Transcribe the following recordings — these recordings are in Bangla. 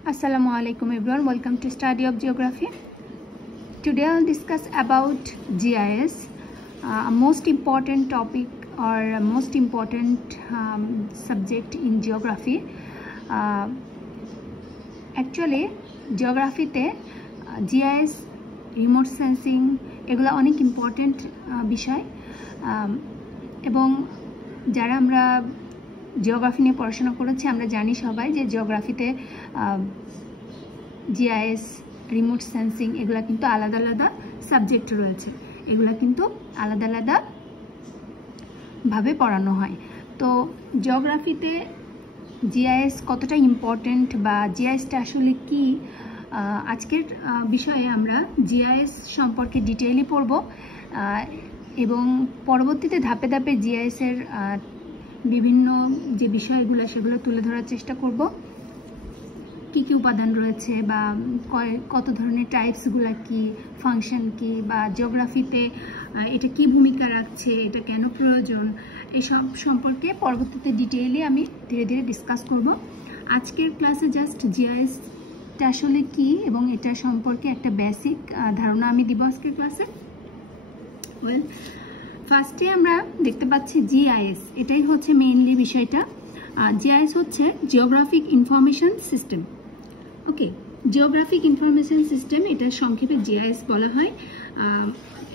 Assalamualaikum everyone, welcome to Study of Geography. Today I'll discuss about GIS, a most important topic or a most important subject in geography. Actually geography te GIS, remote sensing এগুলা অনেক ইম্পর্টেন্ট বিষয় এবং যারা আমরা জিওগ্রাফি নিয়ে পড়াশোনা করেছি আমরা জানি সবাই যে জিওগ্রাফিতে জিআইএস, রিমোট সেন্সিং এগুলা কিন্তু আলাদা আলাদা সাবজেক্ট রয়েছে, এগুলা কিন্তু আলাদা আলাদা ভাবে পড়ানো হয়। তো জিওগ্রাফিতে জিআইএস কতটা ইম্পর্টেন্ট বা জিআইএসটা আসলে কি, আজকের বিষয়ে আমরা জিআইএস সম্পর্কে ডিটেইলি পড়ব এবং পরবর্তীতে ধাপে ধাপে জিআইএস এর বিভিন্ন যে বিষয়গুলো সেগুলো তুলে ধরার চেষ্টা করব। কি কি উপাদান রয়েছে বা কত ধরনের টাইপসগুলো কি, ফাংশন কি, বা জিওগ্রাফিতে এটা কি ভূমিকা রাখছে, এটা কেন প্রয়োজন, এসব সম্পর্কে পরবর্তীতে ডিটেইলি আমি ধীরে ধীরে ডিসকাস করব। আজকের ক্লাসে জাস্ট জিআইএসটা আসলে কি এবং এটা সম্পর্কে একটা বেসিক ধারণা আমি দিব আজকের ক্লাসে। ওয়েল, ফার্স্টে আমরা দেখতে পাচ্ছি জিআইএস, এটাই হচ্ছে মেইনলি বিষয়টা। জিআইএস হচ্ছে জিওগ্রাফিক ইনফরমেশন সিস্টেম। ওকে, জিওগ্রাফিক ইনফরমেশন সিস্টেম, এটা সংক্ষেপে জিআইএস বলা হয়।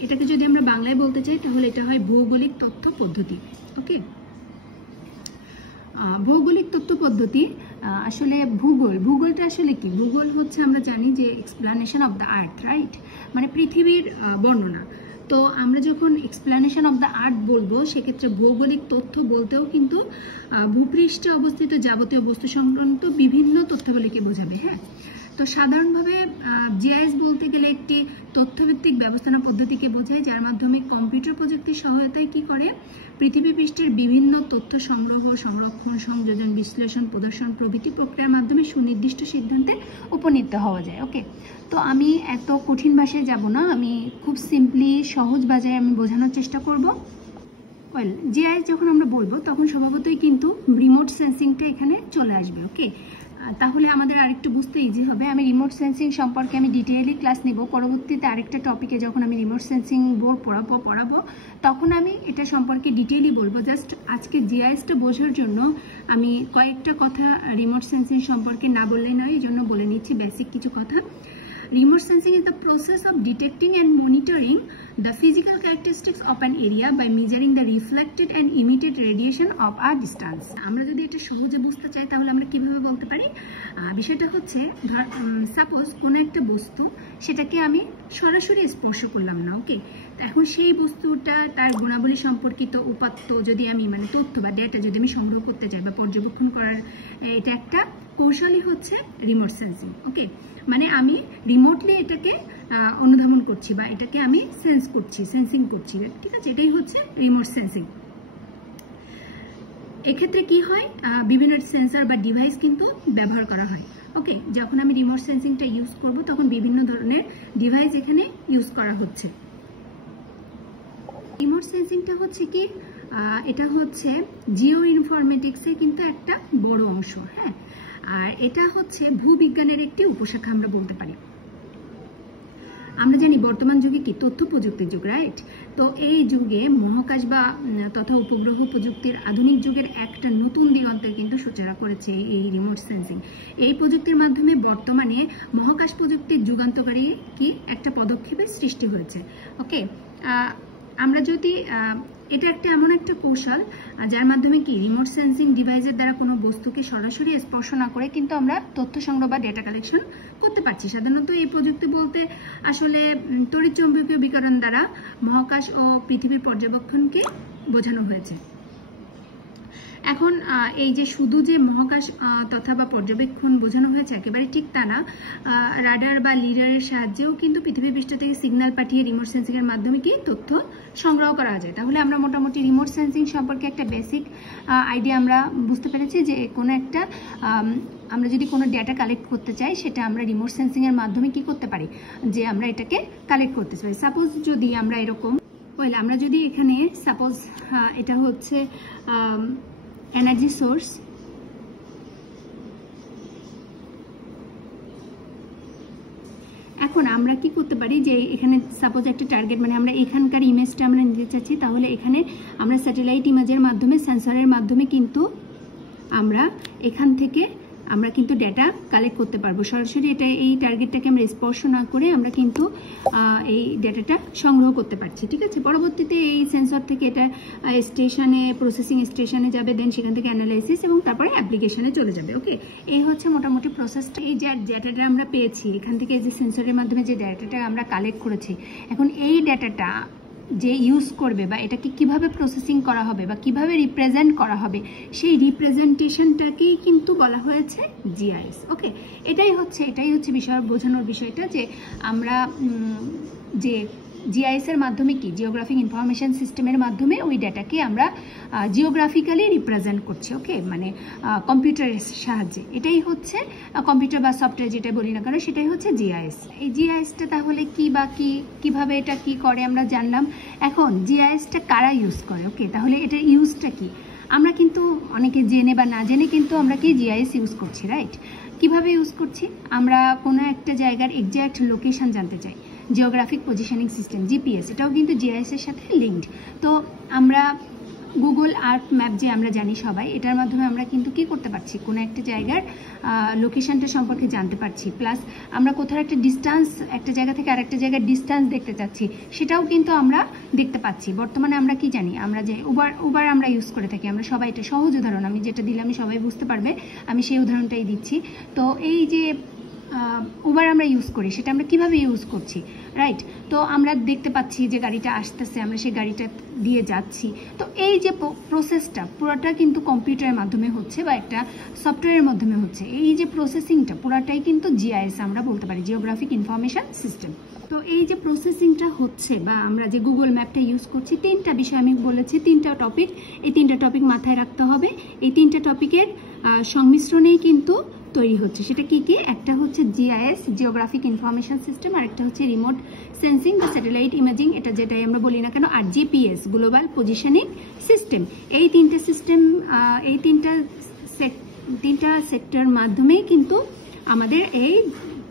এটাকে যদি আমরা বাংলায় বলতে চাই তাহলে এটা হয় ভৌগোলিক তথ্য পদ্ধতি। ওকে, ভৌগোলিক তথ্য পদ্ধতি আসলে ভূগোলটা আসলে কি? ভূগোল হচ্ছে আমরা জানি যে explanation of the earth, right, মানে পৃথিবীর বর্ণনা। তো আমরা যখন এক্সপ্লানেশন অফ দ্য আর্থ বলবো সেক্ষেত্রে ভৌগোলিক তথ্য বলতেও কিন্তু ভূপৃষ্ঠে অবস্থিত যাবতীয় বস্তু সংক্রান্ত বিভিন্ন তথ্যাবলীকে বোঝাবে। হ্যাঁ, তো সাধারণভাবে জিআইএস বলতে গেলে একটি তথ্যভিত্তিক ব্যবস্থাপনা পদ্ধতিকে বোঝায় যার মাধ্যমে কম্পিউটার প্রযুক্তির সহায়তায় কি করে পৃথিবী পৃষ্ঠের বিভিন্ন তথ্য সংগ্রহ, সংরক্ষণ, সংযোজন, বিশ্লেষণ, প্রদর্শন প্রভৃতি প্রক্রিয়ার মাধ্যমে সুনির্দিষ্ট সিদ্ধান্তে উপনীত হওয়া যায়। ওকে, তো আমি এত কঠিন ভাষায় যাব না, আমি খুব সিম্পলি সহজ ভাষায় আমি বোঝানোর চেষ্টা করব। ওয়েল, জিআইএস যখন আমরা বলবো তখন স্বভাবতই কিন্তু রিমোট সেন্সিংটা এখানে চলে আসবে। ওকে, তাহলে আমাদের আরেকটু বুঝতে ইজি হবে। আমি রিমোট সেন্সিং সম্পর্কে আমি ডিটেইলি ক্লাস নিব পরবর্তীতে আরেকটা টপিকে, যখন আমি রিমোট সেন্সিং বোর্ড পড়াবো তখন আমি এটা সম্পর্কে ডিটেইলি বলবো। জাস্ট আজকে জিআইএসটা বোঝার জন্য আমি কয়েকটা কথা রিমোট সেন্সিং সম্পর্কে না বললেই নয়, এই জন্য বলে নিচ্ছি বেসিক কিছু কথা। Remote sensing is the process of detecting and monitoring the physical characteristics of an area by measuring the reflected and emitted radiation of a distance. আমরা যদি এটা সহজে বুঝতে চাই তাহলে আমরা কিভাবে বলতে পারি? বিষয়টা হচ্ছে, সাপোজ কোনো একটা বস্তু, সেটাকে আমি সরাসরি স্পর্শ করলাম না। ওকে, এখন সেই বস্তুটা তার গুণাবলী সম্পর্কিত উপাত্ত যদি আমি মানে তথ্য বা ডেটা যদি আমি সংগ্রহ করতে চাই বা পর্যবেক্ষণ করার, এটা একটা কৌশলই হচ্ছে রিমোট সেন্সিং। ওকে, মানে আমি রিমোটলি এটাকে অনুধাবন করছি বা এটাকে আমি সেন্সিং করছি, ঠিক আছে, এটাই হচ্ছে রিমোট সেন্সিং। এক্ষেত্রে কি হয়, বিভিন্ন সেন্সর বা ডিভাইস কিন্তু ব্যবহার করা হয়। ওকে, যখন আমি রিমোট সেন্সিংটা ইউজ করব তখন বিভিন্ন ধরনের ডিভাইস এখানে ইউজ করা হচ্ছে। রিমোট সেন্সিংটা হচ্ছে কি, এটা হচ্ছে জিও ইনফরমেটিক্সের কিন্তু একটা বড় অংশ। হ্যাঁ, আর এটা হচ্ছে ভূবিজ্ঞানের একটি উপশাখা আমরা বলতে পারি। আমরা জানি বর্তমান যুগে কি তথ্য প্রযুক্তির যুগ, রাইট? তো এই যুগে মহাকাশ বা তথা উপগ্রহ প্রযুক্তির আধুনিক যুগের একটা নতুন দিগন্তের কিন্তু সূচনা করেছে এই রিমোট সেন্সিং। এই প্রযুক্তির মাধ্যমে বর্তমানে মহাকাশ প্রযুক্তির যুগান্তকারী কি একটা পদক্ষেপের সৃষ্টি হয়েছে। ওকে, আমরা যদি এটা একটা এমন একটা কৌশল যার মাধ্যমে কি রিমোট সেন্সিং ডিভাইসের দ্বারা কোনো বস্তুকে সরাসরি স্পর্শ না করে কিন্তু আমরা তথ্য সংগ্রহ বা ডেটা কালেকশন করতে পারছি। সাধারণত এই প্রযুক্তি বলতে আসলে তড়িৎচুম্বকীয় বিকিরণ দ্বারা মহাকাশ ও পৃথিবীর পর্যবেক্ষণকে বোঝানো হয়েছে। এখন এই যে শুধু যে মহাকাশ তথা বা পর্যবেক্ষণ বোঝানো হয়েছে একেবারে ঠিক তা না, রাডার বা লিডারের সাহায্যেও কিন্তু পৃথিবী পৃষ্ঠ থেকে সিগন্যাল পাঠিয়ে রিমোট সেন্সিং এর মাধ্যমে কি তথ্য সংগ্রহ করা যায়। তাহলে আমরা মোটামুটি রিমোট সেন্সিং সম্পর্কে একটা বেসিক আইডিয়া আমরা বুঝতে পেরেছি যে কোনো একটা আমরা যদি কোনো ডেটা কালেক্ট করতে চাই সেটা আমরা রিমোট সেন্সিং এর মাধ্যমে কি করতে পারি, যে আমরা এটাকে কালেক্ট করতে পারি। সাপোজ যদি আমরা এরকম, আমরা যদি এখানে সাপোজ এটা হচ্ছে এনার্জি সোর্স, এখন আমরা কি করতে পারি যে এখানে সাপোজ একটা টার্গেট মানে আমরা এখানকার ইমেজটা আমরা নিতে চাচ্ছি, তাহলে এখানে আমরা স্যাটেলাইট ইমেজের মাধ্যমে সেন্সরের মাধ্যমে কিন্তু আমরা এখান থেকে আমরা কিন্তু ডেটা কালেক্ট করতে পারবো সরাসরি। এটা এই টার্গেটটাকে আমরা স্পর্শ না করে আমরা কিন্তু এই ডেটাটা সংগ্রহ করতে পারছি, ঠিক আছে। পরবর্তীতে এই সেন্সর থেকে এটা স্টেশনে প্রসেসিং স্টেশনে যাবে, দেন সেখান থেকে অ্যানালাইসিস এবং তারপরে অ্যাপ্লিকেশনে চলে যাবে। ওকে, এই হচ্ছে মোটামুটি প্রসেসটা। এই যে ডেটাটা আমরা পেয়েছি এখান থেকে, যে সেন্সরের মাধ্যমে যে ডেটাটা আমরা কালেক্ট করেছি, এখন এই ডেটাটা যে ইউজ করবে বা এটাকে কিভাবে প্রসেসিং করা হবে বা কিভাবে রিপ্রেজেন্ট করা হবে, সেই রিপ্রেজেন্টেশনটাকেই কিন্তু বলা হয়েছে জিআইএস। ওকে, এটাই হচ্ছে বিষয় বোঝানোর বিষয়টা, যে আমরা যে জিআইএস এর মাধ্যমে কি জিওগ্রাফিক ইনফরমেশন সিস্টেমের মাধ্যমে ওই ডেটাকে আমরা জিওগ্রাফিক্যালি রিপ্রেজেন্ট করছি। ওকে, মানে কম্পিউটারের সাহায্যে। এটাই হচ্ছে কম্পিউটার বা সফটওয়্যার যেটা বলি না কেন, সেটাই হচ্ছে জিআইএস। এই জিআইএসটা তাহলে কি বা কিভাবে এটা কি করে আমরা জানলাম। এখন জিআইএসটা কারা ইউজ করে? ওকে, তাহলে এটার ইউজটা কি? আমরা কিন্তু অনেকে জেনে বা না জেনে কিন্তু আমরা কি জিআইএস ইউজ করছি, রাইট? কিভাবে ইউজ করছি? আমরা কোনো একটা জায়গার এক্স্যাক্ট লোকেশন জানতে চাই, জিওগ্রাফিক পজিশনিং সিস্টেম জিপিএস, এটাও কিন্তু জিআইএস এর সাথে লিঙ্কড। তো আমরা গুগল আর্থ ম্যাপ যে আমরা জানি সবাই, এটার মাধ্যমে আমরা কিন্তু কি করতে পারছি, কোনো একটা জায়গার লোকেশনটা সম্পর্কে জানতে পারছি। প্লাস আমরা কোথাও একটা ডিস্টেন্স, একটা জায়গা থেকে আরেকটা জায়গার ডিস্টেন্স দেখতে চাচ্ছি, সেটাও কিন্তু আমরা দেখতে পাচ্ছি। বর্তমানে আমরা কি জানি, আমরা যে উবার আমরা ইউজ করে থাকি, আমরা সবাই, এটা সহজ উদাহরণ, আমি যেটা দিলে আমি সবাই বুঝতে পারবে, আমি সেই উদাহরণটাই দিচ্ছি। তো এই যে উবার আমরা ইউজ করি, সেটা আমরা কিভাবে ইউজ করছি, রাইট? তো আমরা দেখতে পাচ্ছি যে গাড়িটা আসতেছে, আমরা সেই গাড়িটা দিয়ে যাচ্ছি। তো এই যে প্রসেসটা পুরোটা কিন্তু কম্পিউটারের মাধ্যমে হচ্ছে বা একটা সফটওয়্যারের মাধ্যমে হচ্ছে। এই যে প্রসেসিংটা পুরাটাই কিন্তু জিআইএস আমরা বলতে পারি, জিওগ্রাফিক ইনফরমেশন সিস্টেম। তো এই যে প্রসেসিংটা হচ্ছে বা আমরা যে গুগল ম্যাপটা ইউজ করছি, তিনটা বিষয় আমি বলেছি, তিনটা টপিক, এই তিনটা টপিক মাথায় রাখতে হবে। এই তিনটা টপিকের সংমিশ্রণেই কিন্তু তৈরি হচ্ছে। সেটা কি কি? একটা হচ্ছে জিআইএস, জিওগ্রাফিক ইনফরমেশন সিস্টেম, আর একটা হচ্ছে রিমোট সেন্সিং বা স্যাটেলাইট ইমেজিং, এটা যেটাই আমরা বলি না কেন, আর জিপিএস, গ্লোবাল পজিশনিং সিস্টেম। এই তিনটে সিস্টেম, এই তিনটা সেক্টর মাধ্যমেই কিন্তু আমাদের এই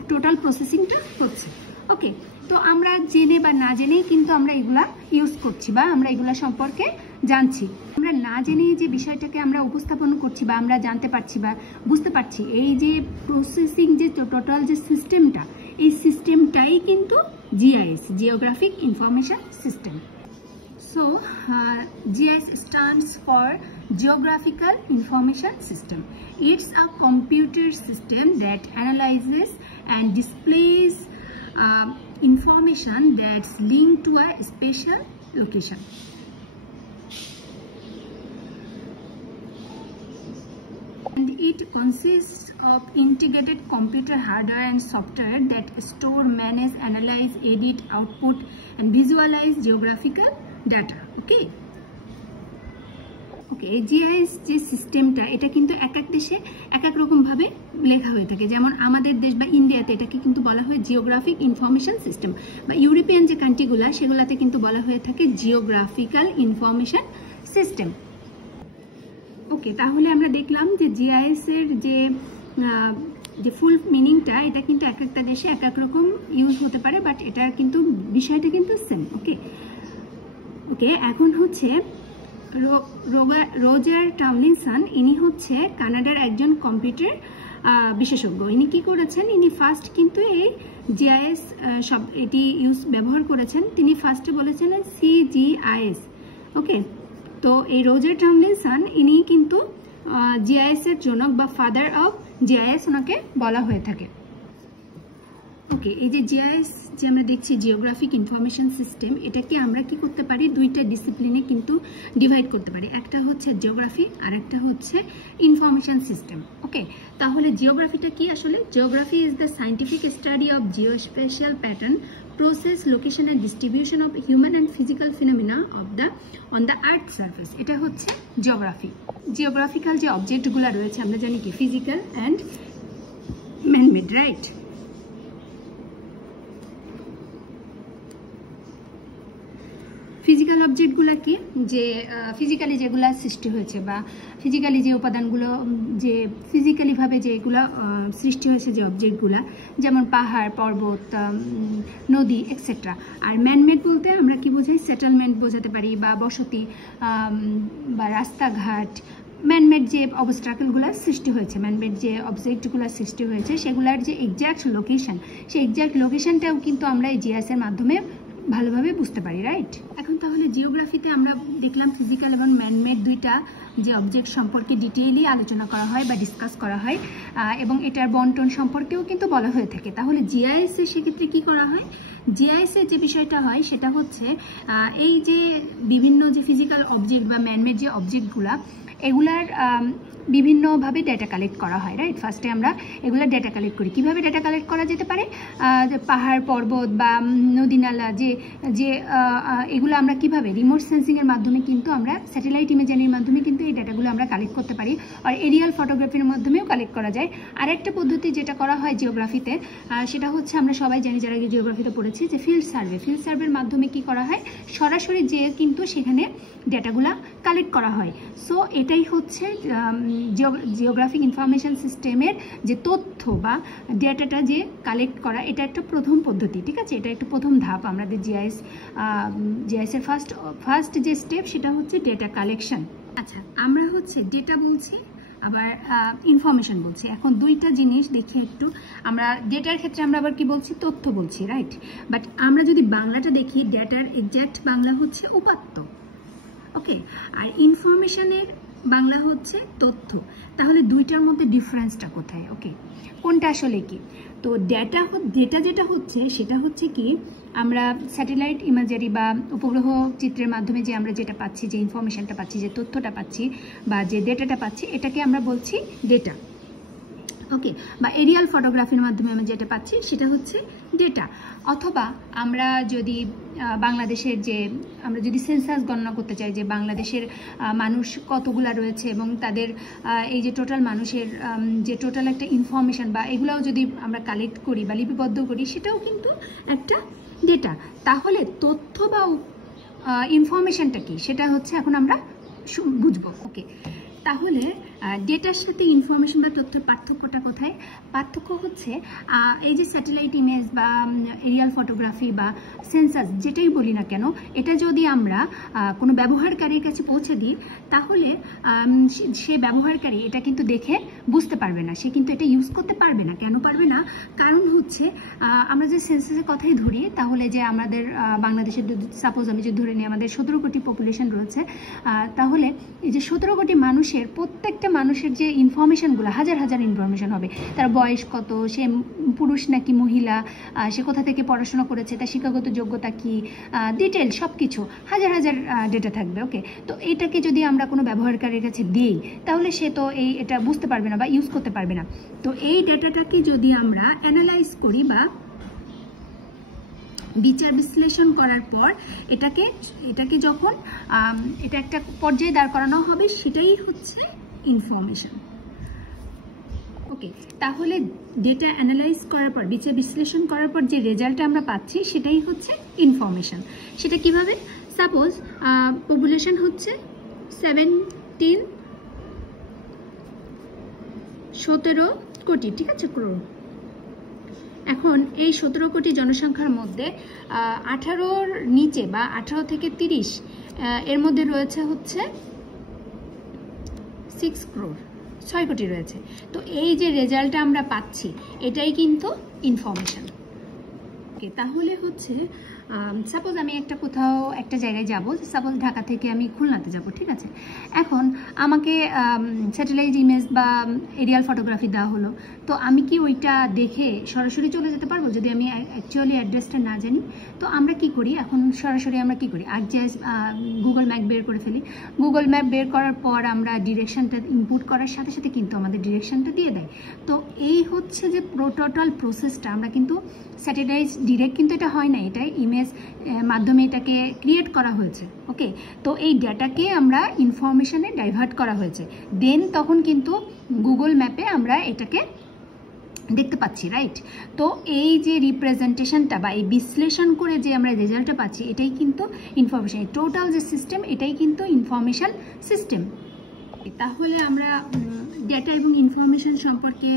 টোটাল প্রসেসিংটা হচ্ছে। ওকে, তো আমরা জেনে বা না জেনেই কিন্তু আমরা এগুলা ইউজ করছি বা আমরা এগুলা সম্পর্কে জানছি। আমরা না জেনেই যে বিষয়টাকে আমরা উপস্থাপন করছি বা আমরা জানতে পারছি বা বুঝতে পারছি, এই যে প্রসেসিং যে টোটাল যে সিস্টেমটা, এই সিস্টেমটাই কিন্তু GIS, geographic information system. So, GIS stands for Geographical Information System. It's a computer system that analyzes and displays information that's linked to a special location. And it consists of integrated computer hardware and software that store, manage, analyze, edit, output, and visualize geographical data. Okay. Okay, GIS যে সিস্টেমটা, এটা কিন্তু এক এক দেশে এক এক রকমভাবে লেখা হয়ে থাকে। যেমন আমাদের দেশ বা ইন্ডিয়াতে এটাকে কিন্তু বলা হয় জিওগ্রাফিক ইনফরমেশন সিস্টেম, বা ইউরোপিয়ান যে কান্ট্রিগুলো সেগুলোতে কিন্তু বলা হয়ে থাকে জিওগ্রাফিক্যাল ইনফরমেশন সিস্টেম। ওকে, তাহলে আমরা দেখলাম যে জিআইএস এর যে ফুল মিনিংটা, এটা কিন্তু এক একটা দেশে এক এক রকম ইউজ হতে পারে, বাট এটার কিন্তু বিষয়টা কিন্তু সেম। ওকে ওকে এখন হচ্ছে রোজার টামলিনসন, ইনি হচ্ছে কানাডার একজন কম্পিউটার বিশেষজ্ঞ। ইনি কি করেছেন, ইনি ফার্স্ট কিন্তু এই জিআইএস এটি ব্যবহার করেছেন। তিনি ফার্স্টে বলেছেন সিজিআইএস। ওকে, তো এই রোজার টামলিনসন ইনি কিন্তু জিআইএস এর জনক বা ফাদার অফ জিআইএস ওনাকে বলা হয়ে থাকে। ওকে, এই যে জিআইএস যে আমরা দেখছি, জিওগ্রাফিক ইনফরমেশন সিস্টেম, এটাকে আমরা কি করতে পারি, দুইটা ডিসিপ্লিনে কিন্তু ডিভাইড করতে পারি। একটা হচ্ছে জিওগ্রাফি আর একটা হচ্ছে ইনফরমেশন সিস্টেম। ওকে, তাহলে জিওগ্রাফিটা কি আসলে? Geography is the scientific study of geospatial pattern, process, location and distribution of human and physical phenomena on the earth surface. এটা হচ্ছে জিওগ্রাফি। জিওগ্রাফিক্যাল যে অবজেক্টগুলো রয়েছে আমরা জানি কি physical and manmade, right? Physical অবজেক্টগুলো কি, যে ফিজিক্যালি যেগুলো সৃষ্টি হয়েছে বা ফিজিক্যালি যে উপাদানগুলো, যে ফিজিক্যালিভাবে যেগুলো সৃষ্টি হয়েছে যে অবজেক্টগুলো, যেমন পাহাড়, পর্বত, নদী এক্সেট্রা। আর ম্যানমেড বলতে আমরা কি বোঝাই, সেটেলমেন্ট বোঝাতে পারি বা বসতি বা রাস্তাঘাট। ম্যানমেড যে অবস্ট্রাকলগুলো সৃষ্টি হয়েছে, ম্যানমেড যে অবজেক্টগুলো সৃষ্টি হয়েছে সেগুলোর যে এক্স্যাক্ট লোকেশন, সেই এক্স্যাক্ট লোকেশনটাও কিন্তু আমরা এই জিআইএস এর মাধ্যমে ভালোভাবে বুঝতে পারি, রাইট? এখন তাহলে জিওগ্রাফিতে আমরা দেখলাম ফিজিক্যাল এবং ম্যানমেড দুইটা যে অবজেক্ট সম্পর্কে ডিটেইলি আলোচনা করা হয় বা ডিসকাস করা হয়, এবং এটার বন্টন সম্পর্কেও কিন্তু বলা হয়ে থাকে। তাহলে জিআইএস এর সেক্ষেত্রে কি করা হয়? জিআইএস এর যে বিষয়টা হয় সেটা হচ্ছে এই যে বিভিন্ন যে ফিজিক্যাল অবজেক্ট বা ম্যানমেড যে অবজেক্টগুলা, এগুলার বিভিন্নভাবে ডেটা কালেক্ট করা হয়, রাইট? ফার্স্টে আমরা এগুলা ডেটা কালেক্ট করি। কিভাবে ডেটা কালেক্ট করা যেতে পারে? পাহাড়, পর্বত বা নদী নালা যে এগুলো আমরা কিভাবে রিমোট সেন্সিংয়ের মাধ্যমে কিন্তু আমরা স্যাটেলাইট ইমেজিংয়ের মাধ্যমে কিন্তু এই ডাটাগুলো আমরা কালেক্ট করতে পারি, আর এরিয়াল ফটোগ্রাফির মাধ্যমেও কালেক্ট করা যায়। আরেকটা পদ্ধতি যেটা করা হয় জিওগ্রাফিতে, সেটা হচ্ছে আমরা সবাই জানি যারা আগে জিওগ্রাফিতে পড়েছি, যে ফিল্ড সার্ভে। ফিল্ড সার্ভের মাধ্যমে কি করা হয়? সরাসরি যে কিন্তু সেখানে ডেটাগুলা কালেক্ট করা হয়। সো এটাই হচ্ছে জিওগ্রাফিক ইনফরমেশন সিস্টেমের যে তথ্য বা ডেটাটা যে কালেক্ট করা, এটা একটা প্রথম পদ্ধতি, ঠিক আছে? এটা একটা প্রথম ধাপ আমাদের জিআইএস এর ফার্স্ট যে স্টেপ সেটা হচ্ছে ডেটা কালেকশন। আচ্ছা, আমরা হচ্ছে ডেটা বলছি, আবার ইনফরমেশন বলছি। এখন দুইটা জিনিস দেখি একটু। আমরা ডেটার ক্ষেত্রে আমরা আবার কি বলছি? তথ্য বলছি, রাইট? বাট আমরা যদি বাংলাটা দেখি, ডেটার এক্স্যাক্ট বাংলা হচ্ছে উপাত্ত, ওকে? আর ইনফরমেশনের বাংলা হচ্ছে তথ্য। তাহলে দুইটার মধ্যে ডিফারেন্সটা কোথায়? ওকে, কোনটা আসলে কি? তো ডেটা যেটা হচ্ছে সেটা হচ্ছে কি, আমরা স্যাটেলাইট ইমেজারি বা উপগ্রহ চিত্রের মাধ্যমে যে আমরা যেটা পাচ্ছি, যে ইনফরমেশনটা পাচ্ছি, যে তথ্যটা পাচ্ছি বা যে ডেটাটা পাচ্ছি, এটাকে আমরা বলছি ডেটা, ওকে? বা এরিয়াল ফটোগ্রাফির মাধ্যমে আমরা যেটা পাচ্ছি সেটা হচ্ছে ডেটা। অথবা আমরা যদি বাংলাদেশের আমরা যদি সেন্সাস গণনা করতে চাই, যে বাংলাদেশের মানুষ কতগুলা রয়েছে এবং তাদের এই যে টোটাল মানুষের যে টোটাল একটা ইনফরমেশন বা এগুলাও যদি আমরা কালেক্ট করি বা লিপিবদ্ধ করি, সেটাও কিন্তু একটা ডেটা। তাহলে তথ্য বা ইনফরমেশনটা কি, সেটা হচ্ছে এখন আমরা বুঝবো, ওকে? তাহলে ডেটার সাথে ইনফরমেশন বা তথ্যের পার্থক্যটা কোথায়? পার্থক্য হচ্ছে এই যে স্যাটেলাইট ইমেজ বা এরিয়াল ফটোগ্রাফি বা সেন্সাস যেটাই বলি না কেন, এটা যদি আমরা কোনো ব্যবহারকারীর কাছে পৌঁছে দিই, তাহলে সে ব্যবহারকারী এটা কিন্তু দেখে বুঝতে পারবে না, সে কিন্তু এটা ইউজ করতে পারবে না। কেন পারবে না? কারণ হচ্ছে আমরা যে সেন্সাসের কথাই ধরি, তাহলে যে আমাদের বাংলাদেশের সাপোজ আমি যদি ধরে নিই আমাদের 17 কোটি পপুলেশন রয়েছে, তাহলে এই যে 17 কোটি মানুষের প্রত্যেকটা মানুষের যে ইনফরমেশনগুলো, হাজার হাজার ইনফরমেশন হবে। তার বয়স কত, সে পুরুষ নাকি মহিলা, সে কোথা থেকে পড়াশোনা করেছে, তার শিক্ষাগত যোগ্যতা কি, ডিটেল সব কিছু হাজার হাজার ডেটা থাকবে, ওকে? তো এটাকে যদি আমরা কোনো ব্যবহারকারীর কাছে দিই, তাহলে সে তো এটা বুঝতে পারবে না বা ইউজ করতে পারবে না। তো এই ডেটাটাকে যদি আমরা অ্যানালাইজ করি বা বিচার বিশ্লেষণ করার পর এটাকে যখন এটা একটা পর্যায়ে দাঁড় করানো হবে, সেটাই হচ্ছে ইনফরমেশন, ওকে? তাহলে ডেটা অ্যানালাইজ করার পর, বিচার বিশ্লেষণ করার পর যে রেজাল্ট আমরা পাচ্ছি সেটাই হচ্ছে ইনফরমেশন। সেটা কিভাবে? সাপোজ পপুলেশন হচ্ছে 17 কোটি, ঠিক আছে, ক্রোড়। এখন এই 17 কোটি জনসংখ্যার মধ্যে 18-র নিচে বা 18 থেকে 30 এর মধ্যে রয়েছে হচ্ছে 6 ক্রোড়, 6 কোটি রয়েছে। তো এই যে রেজাল্টটা আমরা পাচ্ছি, এটাই কিন্তু ইনফরমেশন, ওকে? তাহলে হচ্ছে সাপোজ আমি কোথাও একটা জায়গায় যাব, সাপোজ ঢাকা থেকে আমি খুলনাতে যাব, ঠিক আছে? এখন আমাকে স্যাটেলাইট ইমেজ বা এরিয়াল ফটোগ্রাফি দেওয়া হলো, তো আমি কি ওইটা দেখে সরাসরি চলে যেতে পারবো যদি আমি অ্যাকচুয়ালি অ্যাড্রেসটা না জানি? তো আমরা কি করি এখন? সরাসরি আমরা কি করি? ArcGIS গুগল ম্যাপ বের করে ফেলি। গুগল ম্যাপ বের করার পর আমরা ডিরেকশনটা ইনপুট করার সাথে সাথে কিন্তু আমাদের ডিরেকশনটা দিয়ে দেয়। তো এই হচ্ছে যে টোটাল প্রসেসটা। আমরা কিন্তু স্যাটেলাইট ডিরেক্ট কিন্তু এটা হয় না, এটা ইমেজ মাধ্যমে এটাকে ক্রিয়েট করা হয়েছে, ওকে? তো এই ডেটাকে আমরা ইনফরমেশনে ডাইভার্ট করা হয়েছে, দেন তখন কিন্তু গুগল ম্যাপে আমরা এটাকে দেখতে পাচ্ছি, রাইট? তো এই যে রিপ্রেজেন্টেশনটা বা এই বিশ্লেষণ করে যে আমরা রেজাল্টটা পাচ্ছি, এটাই কিন্তু ইনফরমেশন। টোটাল যে সিস্টেম, এটাই কিন্তু ইনফরমেশন সিস্টেম। তাহলে আমরা ডেটা এবং ইনফরমেশন সম্পর্কে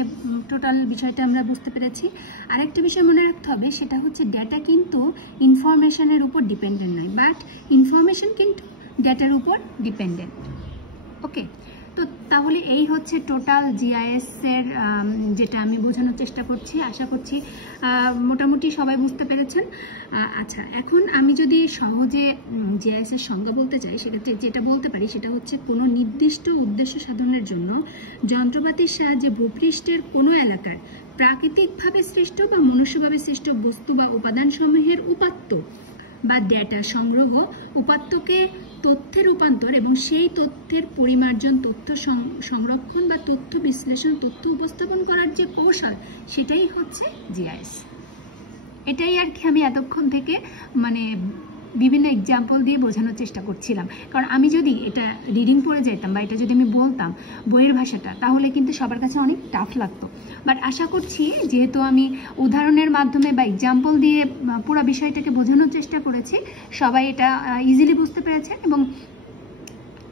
টোটাল বিষয়টা আমরা বুঝতে পেরেছি। আরেকটা বিষয় মনে রাখতে হবে, সেটা হচ্ছে ডেটা কিন্তু ইনফরমেশনের উপর ডিপেন্ডেন্ট নয়, বাট ইনফরমেশন কিন্তু ডেটার উপর ডিপেন্ডেন্ট। ওকে, তো তাহলে এই হচ্ছে টোটাল জিআইএস এর যেটা আমি বোঝানোর চেষ্টা করছি। আশা করছি মোটামুটি সবাই বুঝতে পেরেছেন। আচ্ছা, এখন আমি যদি সহজে জিআইএস এর সংজ্ঞা বলতে চাই, সেক্ষেত্রে যেটা বলতে পারি সেটা হচ্ছে কোনো নির্দিষ্ট উদ্দেশ্য সাধনের জন্য যন্ত্রপাতির সাহায্যে ভূপৃষ্ঠের কোনো এলাকার প্রাকৃতিকভাবে সৃষ্ট বা মনুষ্যভাবে সৃষ্ট বস্তু বা উপাদানসমূহের উপাত্ত বা ডেটা সংগ্রহ, উপাত্তকে তথ্যে রূপান্তর এবং সেই তথ্যের পরিমার্জন, তথ্য সংরক্ষণ বা তথ্য বিশ্লেষণ, তথ্য উপস্থাপন করার যে কৌশল, সেটাই হচ্ছে জিআইএস। এটাই আর কি আমি এতক্ষণ থেকে মানে বিভিন্ন এক্সাম্পল দিয়ে বোঝানোর চেষ্টা করছিলাম। কারণ আমি যদি এটা রিডিং পড়ে যেতাম বা এটা যদি আমি বলতাম বইয়ের ভাষাটা, তাহলে কিন্তু সবার কাছে অনেক টাফ লাগতো। বাট আশা করছি যেহেতু আমি উদাহরণের মাধ্যমে বা এক্সাম্পল দিয়ে পুরো বিষয়টাকে বোঝানোর চেষ্টা করেছি, সবাই এটা ইজিলি বুঝতে পেরেছেন। এবং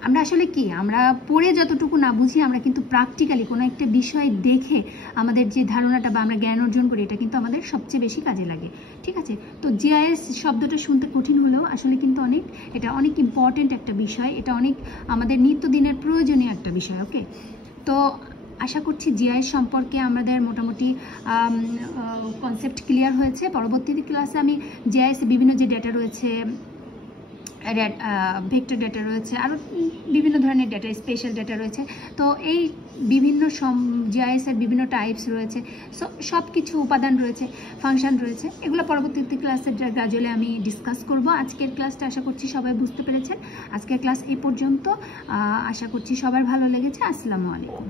আমরা আসলে কি, আমরা পড়ে যতটুকু না বুঝি, আমরা কিন্তু প্র্যাকটিক্যালি কোনো একটা বিষয় দেখে আমাদের যে ধারণাটা বা আমরা জ্ঞান অর্জন করি, এটা কিন্তু আমাদের সবচেয়ে বেশি কাজে লাগে। ঠিক আছে? তো জিআইএস শব্দটা শুনতে কঠিন হলেও আসলে কিন্তু এটা অনেক ইম্পর্টেন্ট একটা বিষয়, এটা অনেক আমাদের নিত্যদিনের প্রয়োজনীয় একটা বিষয়। ওকে, তো আশা করছি জিআইএস সম্পর্কে আমাদের মোটামুটি কনসেপ্ট ক্লিয়ার হয়েছে। পরবর্তী ক্লাসে আমি জিআইএস বিভিন্ন যে ডেটা রয়েছে, ভেক্টর ডেটা রয়েছে, আরও বিভিন্ন ধরনের ডেটা, স্পেশাল ডেটা রয়েছে। তো এই বিভিন্ন জিআইএস এর বিভিন্ন টাইপস রয়েছে, সব কিছু উপাদান রয়েছে, ফাংশন রয়েছে, এগুলো পরবর্তী ক্লাসে গ্রাজুয়ালি আমি ডিসকাস করব। আজকের ক্লাসটা আশা করছি সবাই বুঝতে পেরেছেন। আজকের ক্লাস এই পর্যন্ত। আশা করছি সবার ভালো লেগেছে। আসসালামু আলাইকুম।